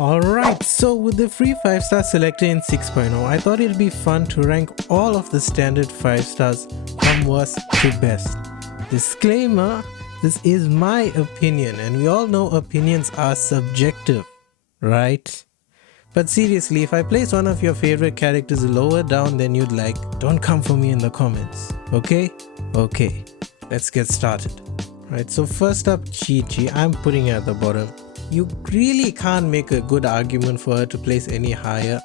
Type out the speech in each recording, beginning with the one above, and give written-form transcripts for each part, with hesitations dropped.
Alright, so with the free 5-star selector in 6.0, I thought it'd be fun to rank all of the standard 5 stars from worst to best. Disclaimer, this is my opinion and we all know opinions are subjective, right? But seriously, if I place one of your favorite characters lower down than you'd like, don't come for me in the comments, okay? Okay, let's get started. Right, so first up, Qiqi, I'm putting her at the bottom. You really can't make a good argument for her to place any higher.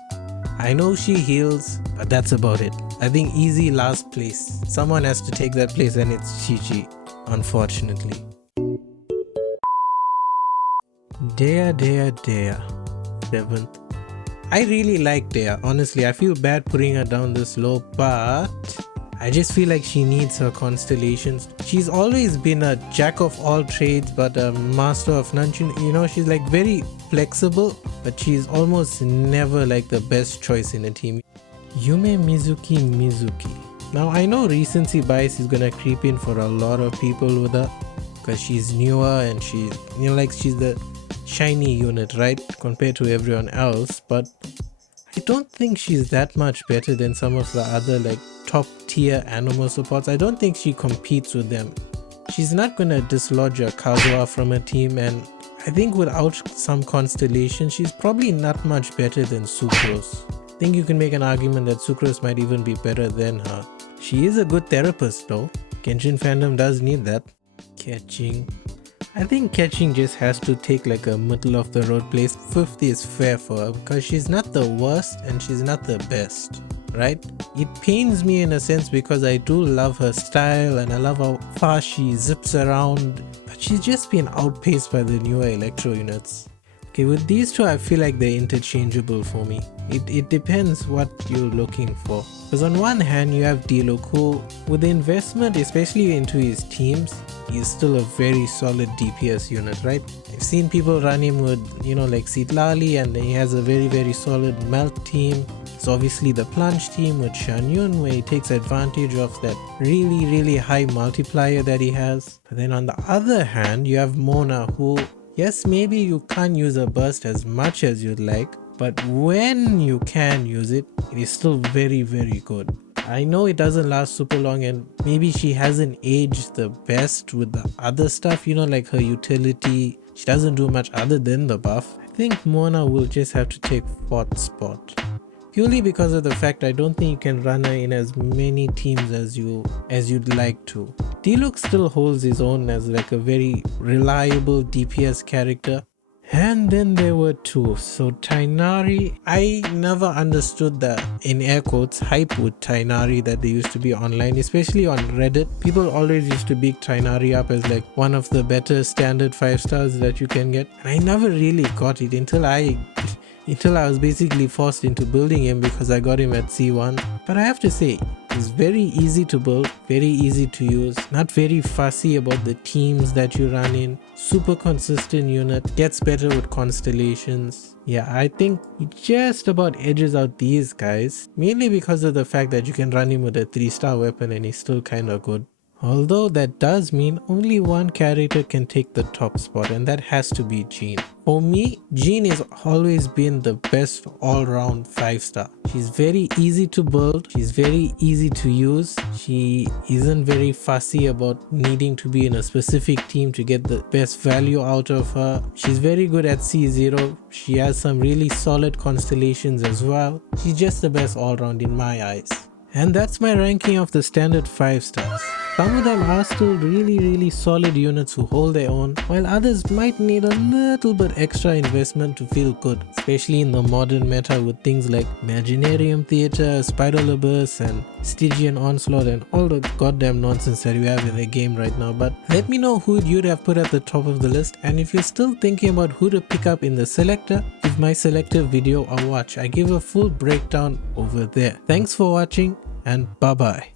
I know she heals, but that's about it. I think easy last place. Someone has to take that place and it's Qiqi, unfortunately. Dehya, 7th. I really like Dehya, honestly. I feel bad putting her down this low, but I just feel like she needs her constellations. She's always been a jack of all trades but a master of none. You know, she's like very flexible, but she's almost never like the best choice in a team. Mizuki. Now I know recency bias is gonna creep in for a lot of people with her because she's newer and she's, you know, like she's the shiny unit, right, compared to everyone else, but I don't think she's that much better than some of the other like top tier animal supports. I don't think she competes with them. She's not gonna dislodge a Kazuha from a team, and I think without some constellation she's probably not much better than Sucrose. I think you can make an argument that Sucrose might even be better than her. She is a good therapist though. Genshin fandom does need that. Keqing. I think Keqing just has to take like a middle of the road place. 5th is fair for her because she's not the worst and she's not the best, right? It pains me in a sense because I do love her style and I love how fast she zips around, but she's just been outpaced by the newer Electro units. Okay, with these two I feel like they're interchangeable for me. It depends what you're looking for. Because on one hand you have Diluc, who with the investment especially into his teams, he's still a very solid DPS unit, right? I've seen people run him with, you know, like Tighnari, and he has a very solid melt team. It's obviously the plunge team with Shanyun where he takes advantage of that really high multiplier that he has. But then on the other hand you have Mona, who, yes, maybe you can't use a burst as much as you'd like, but when you can use it, it is still very good. I know it doesn't last super long and maybe she hasn't aged the best with the other stuff, you know, like her utility. She doesn't do much other than the buff. I think Mona will just have to take 4th spot. Purely because of the fact I don't think you can run her in as many teams as you'd like to. Diluc still holds his own as like a very reliable DPS character. And then there were two. So Tighnari, I never understood the, in air quotes, hype with Tighnari that they used to be online, especially on Reddit. People always used to big Tighnari up as like one of the better standard 5 stars that you can get. And I never really got it until I was basically forced into building him because I got him at C1. But I have to say, it's very easy to build, very easy to use, not very fussy about the teams that you run in, super consistent unit, gets better with constellations. Yeah, I think he just about edges out these guys, mainly because of the fact that you can run him with a 3-star weapon and he's still kinda good. Although that does mean only one character can take the top spot, and that has to be Jean. For me, Jean has always been the best all-round 5-star. She's very easy to build, she's very easy to use, she isn't very fussy about needing to be in a specific team to get the best value out of her. She's very good at C0, she has some really solid constellations as well. She's just the best all-round in my eyes. And that's my ranking of the standard 5 stars. Some of them are still really solid units who hold their own, while others might need a little bit extra investment to feel good, especially in the modern meta with things like Imaginarium Theatre, Spiral Abyss and Stygian Onslaught and all the goddamn nonsense that we have in the game right now. But let me know who you'd have put at the top of the list, and if you're still thinking about who to pick up in the Selector, give my Selector video a watch. I give a full breakdown over there. Thanks for watching and bye bye.